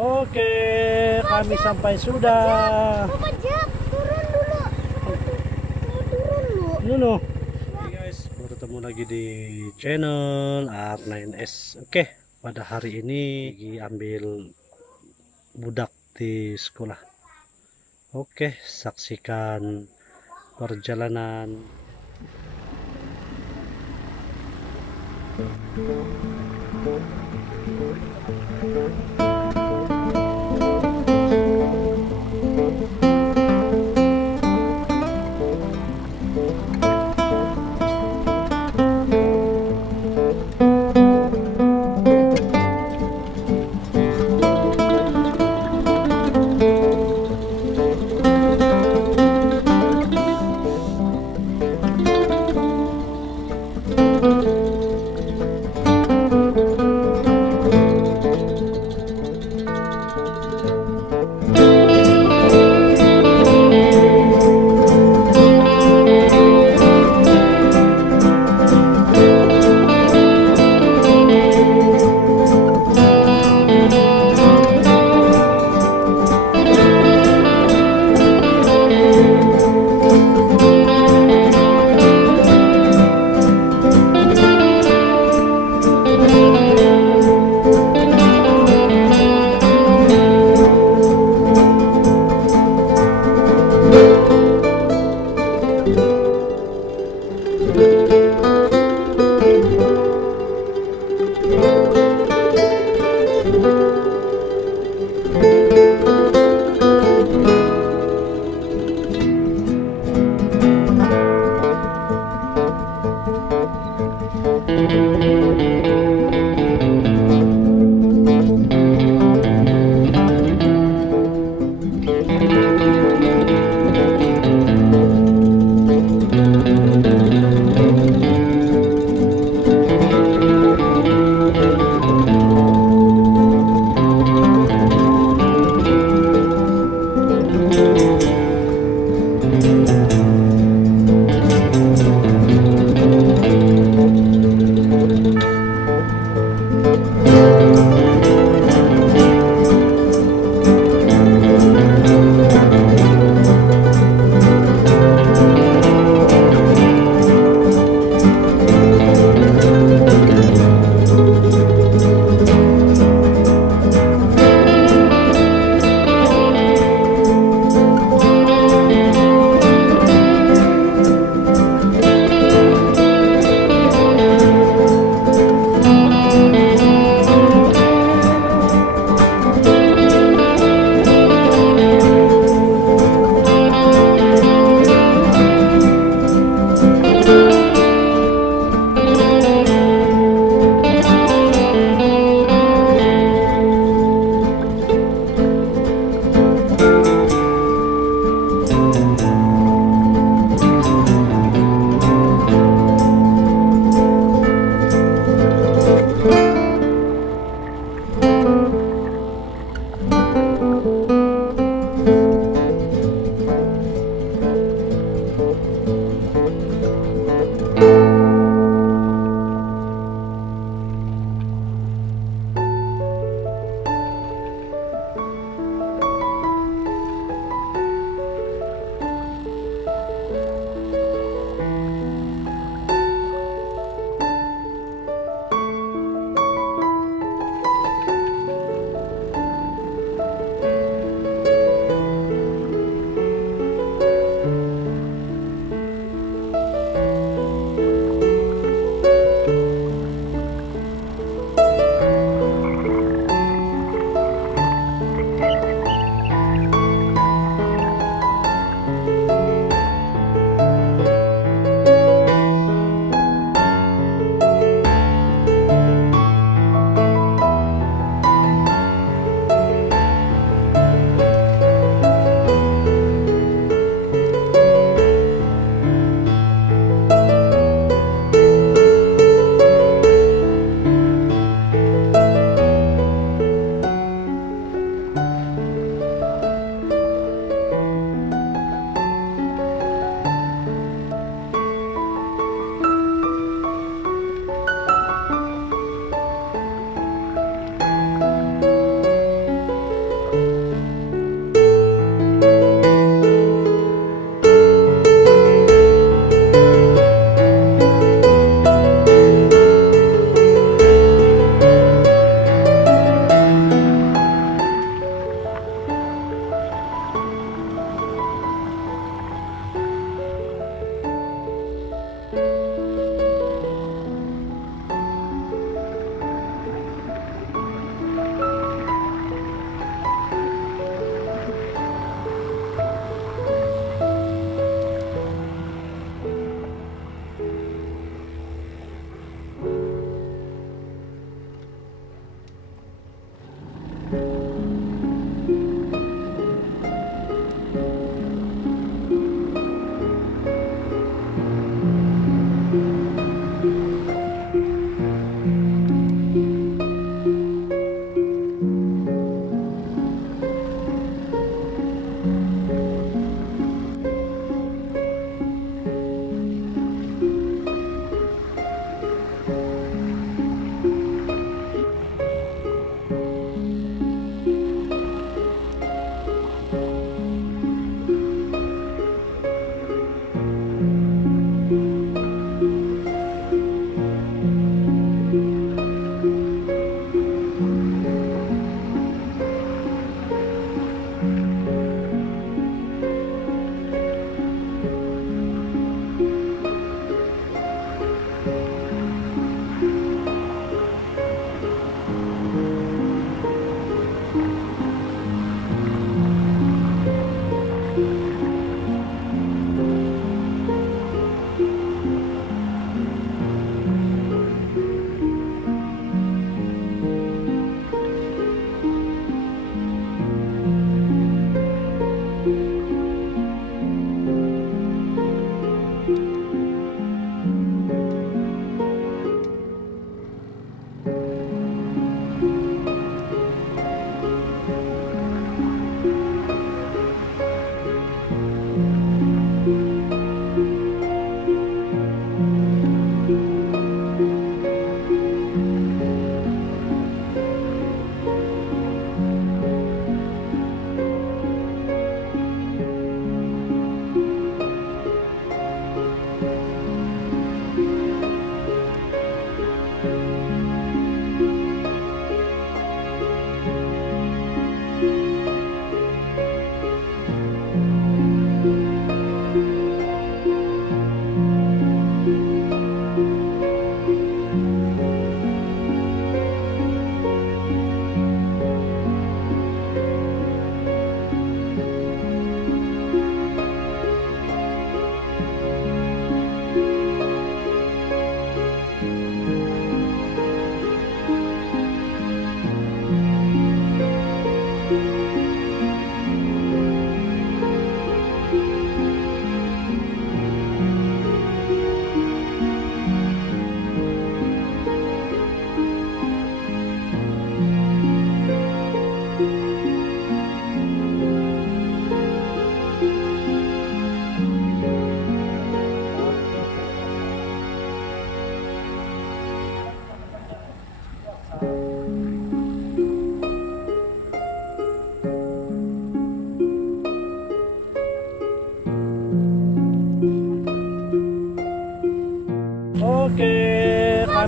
Oke, kami sampai sudah. Papa Jak, turun dulu. Turun dulu. Nuno. Oke guys, bertemu lagi di channel R9S. Oke, pada hari ini lagi ambil budak di sekolah. Oke, saksikan perjalanan.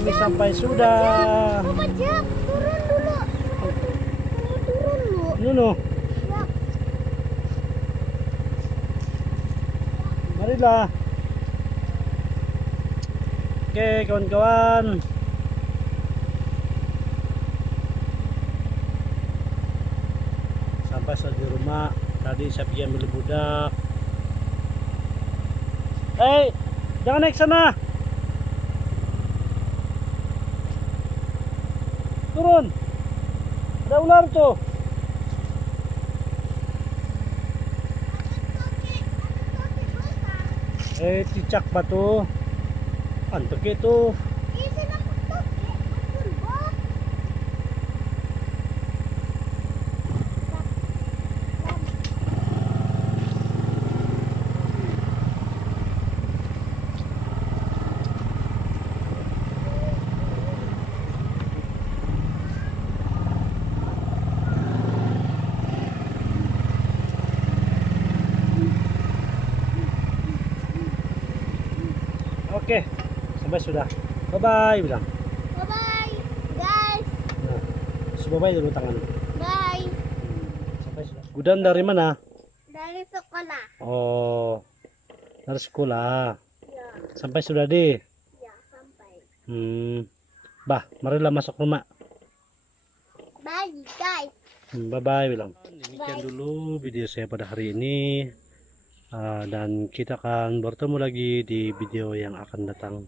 kami sampai sudah. Papa Jack, turun dulu. Turun dulu. Nuno, Ya. marilah. Oke, kawan-kawan. Sampai sudah di rumah. Tadi saya pergi ambil budak. Jangan naik sana. Turun. Ada ular tuh. Cicak batu. Antek itu. Isi na toke. Betul, Bob. Oke, sampai sudah. Bye bye bilang. Bye-bye, guys. Nah, bye bye dulu tangan. Bye. Sampai sudah. Gudan dari mana? Dari sekolah. Oh, dari sekolah. Ya, Sampai sudah di. ya sampai. Bah, marilah masuk rumah. Bye, guys. Bye bye bilang. Demikian Bye. dulu video saya pada hari ini. Dan kita akan bertemu lagi di video yang akan datang.